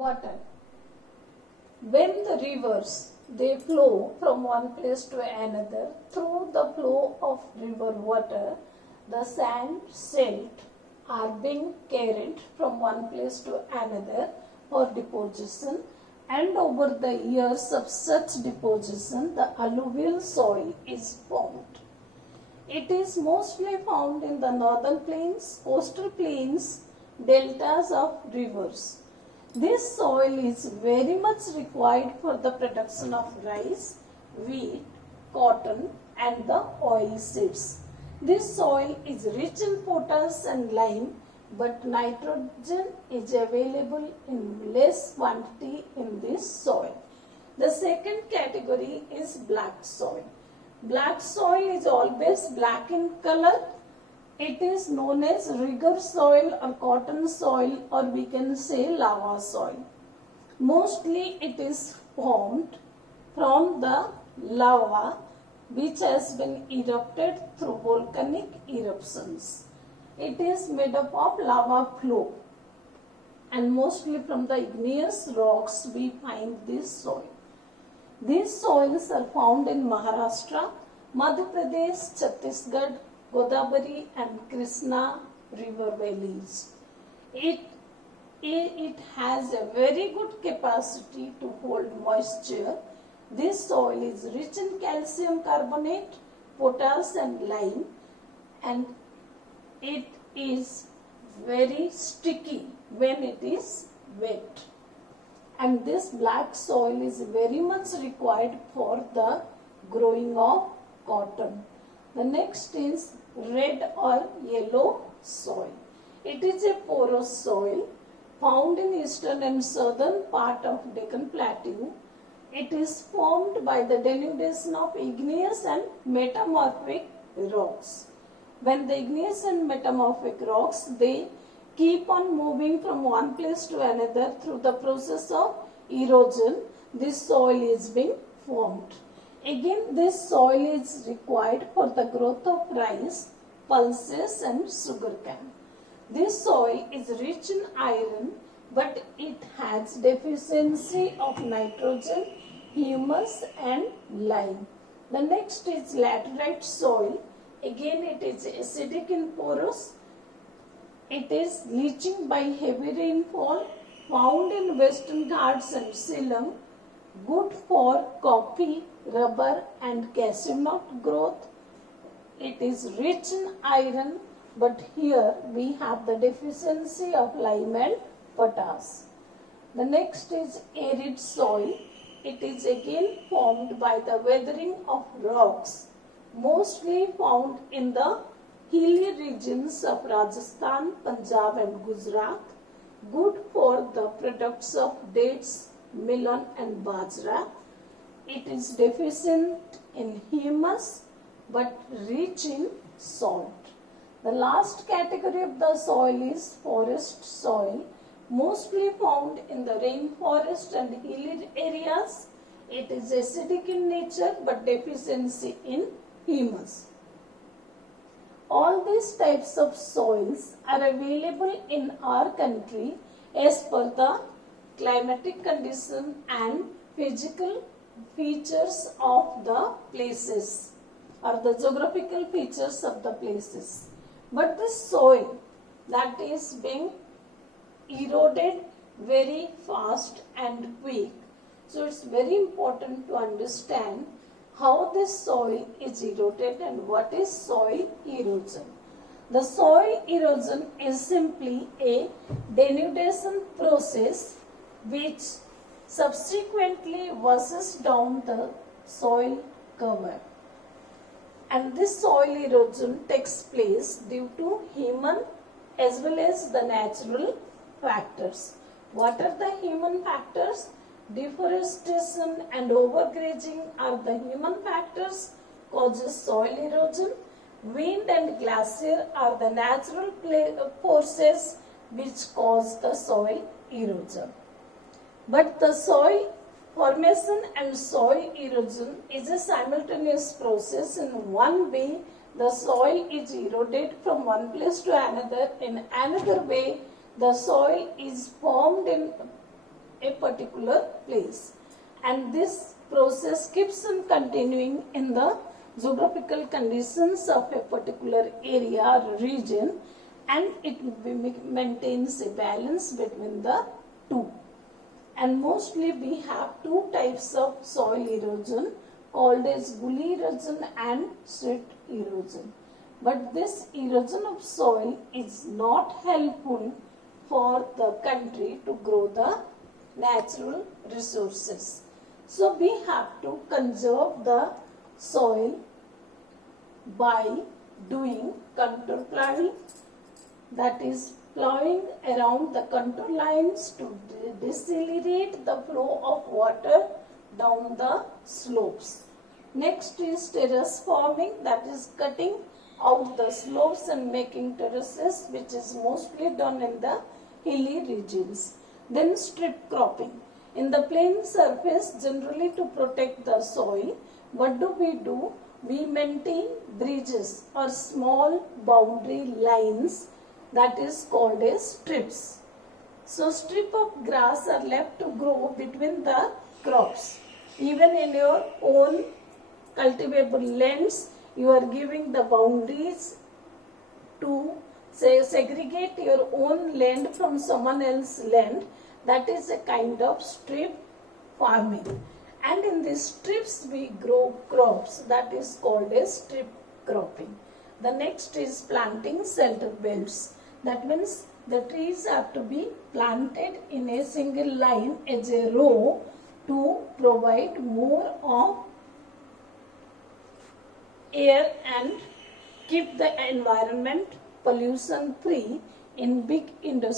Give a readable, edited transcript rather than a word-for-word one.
Water. When the rivers they flow from one place to another, through the flow of river water, the sand, silt are being carried from one place to another for deposition, and over the years of such deposition, the alluvial soil is formed. It is mostly found in the northern plains, coastal plains, deltas of rivers. This soil is very much required for the production of rice, wheat, cotton and the oil seeds. This soil is rich in potash and lime, but nitrogen is available in less quantity in this soil. The second category is black soil. Black soil is always black in color. It is known as rigger soil or cotton soil, or we can say lava soil. Mostly it is formed from the lava which has been erupted through volcanic eruptions. It is made up of lava flow, and mostly from the igneous rocks we find this soil. These soils are found in Maharashtra, Madhya Pradesh, Chhattisgarh, Godavari and Krishna river valleys. It has a very good capacity to hold moisture. This soil is rich in calcium carbonate, potash and lime, and it is very sticky when it is wet. And this black soil is very much required for the growing of cotton. The next is red or yellow soil. It is a porous soil found in eastern and southern part of Deccan Plateau. It is formed by the denudation of igneous and metamorphic rocks. When the igneous and metamorphic rocks, they keep on moving from one place to another through the process of erosion, this soil is being formed. Again, this soil is required for the growth of rice, pulses and sugarcane. This soil is rich in iron, but it has deficiency of nitrogen, humus and lime. The next is laterite soil. Again, it is acidic and porous. It is leaching by heavy rainfall, found in Western Ghats and Shillong, good for coffee, rubber and cashew nut growth. It is rich in iron, but here we have the deficiency of lime and potash. The next is arid soil. It is again formed by the weathering of rocks, mostly found in the hilly regions of Rajasthan, Punjab and Gujarat, good for the products of dates, melon and bajra. It is deficient in humus but rich in salt. The last category of the soil is forest soil, mostly found in the rainforest and hilly areas. It is acidic in nature but deficiency in humus. All these types of soils are available in our country as per the climatic condition and physical features of the places or the geographical features of the places. But the soil that is being eroded very fast and quick. So it's very important to understand how this soil is eroded and what is soil erosion. The soil erosion is simply a denudation process which subsequently washes down the soil cover. And this soil erosion takes place due to human as well as the natural factors. What are the human factors? Deforestation and overgrazing are the human factors causes soil erosion. Wind and glacier are the natural forces which cause the soil erosion. But the soil formation and soil erosion is a simultaneous process. In one way, the soil is eroded from one place to another. In another way, the soil is formed in a particular place. And this process keeps on continuing in the geographical conditions of a particular area or region, and it maintains a balance between the two. And mostly we have two types of soil erosion called as gully erosion and sheet erosion. But this erosion of soil is not helpful for the country to grow the natural resources. So we have to conserve the soil by doing contour plowing, that is plowing around the contour lines to decelerate the flow of water down the slopes. Next is terrace farming, that is cutting out the slopes and making terraces, which is mostly done in the hilly regions. Then strip cropping. In the plain surface, generally to protect the soil, what do? We maintain bridges or small boundary lines, that is called as strips. So strip of grass are left to grow between the crops. Even in your own cultivable lands, you are giving the boundaries to segregate your own land from someone else's land. That is a kind of strip farming. And in these strips we grow crops, that is called as strip cropping. The next is planting shelter belts. That means the trees have to be planted in a single line as a row to provide more of air and keep the environment pollution free in big industries.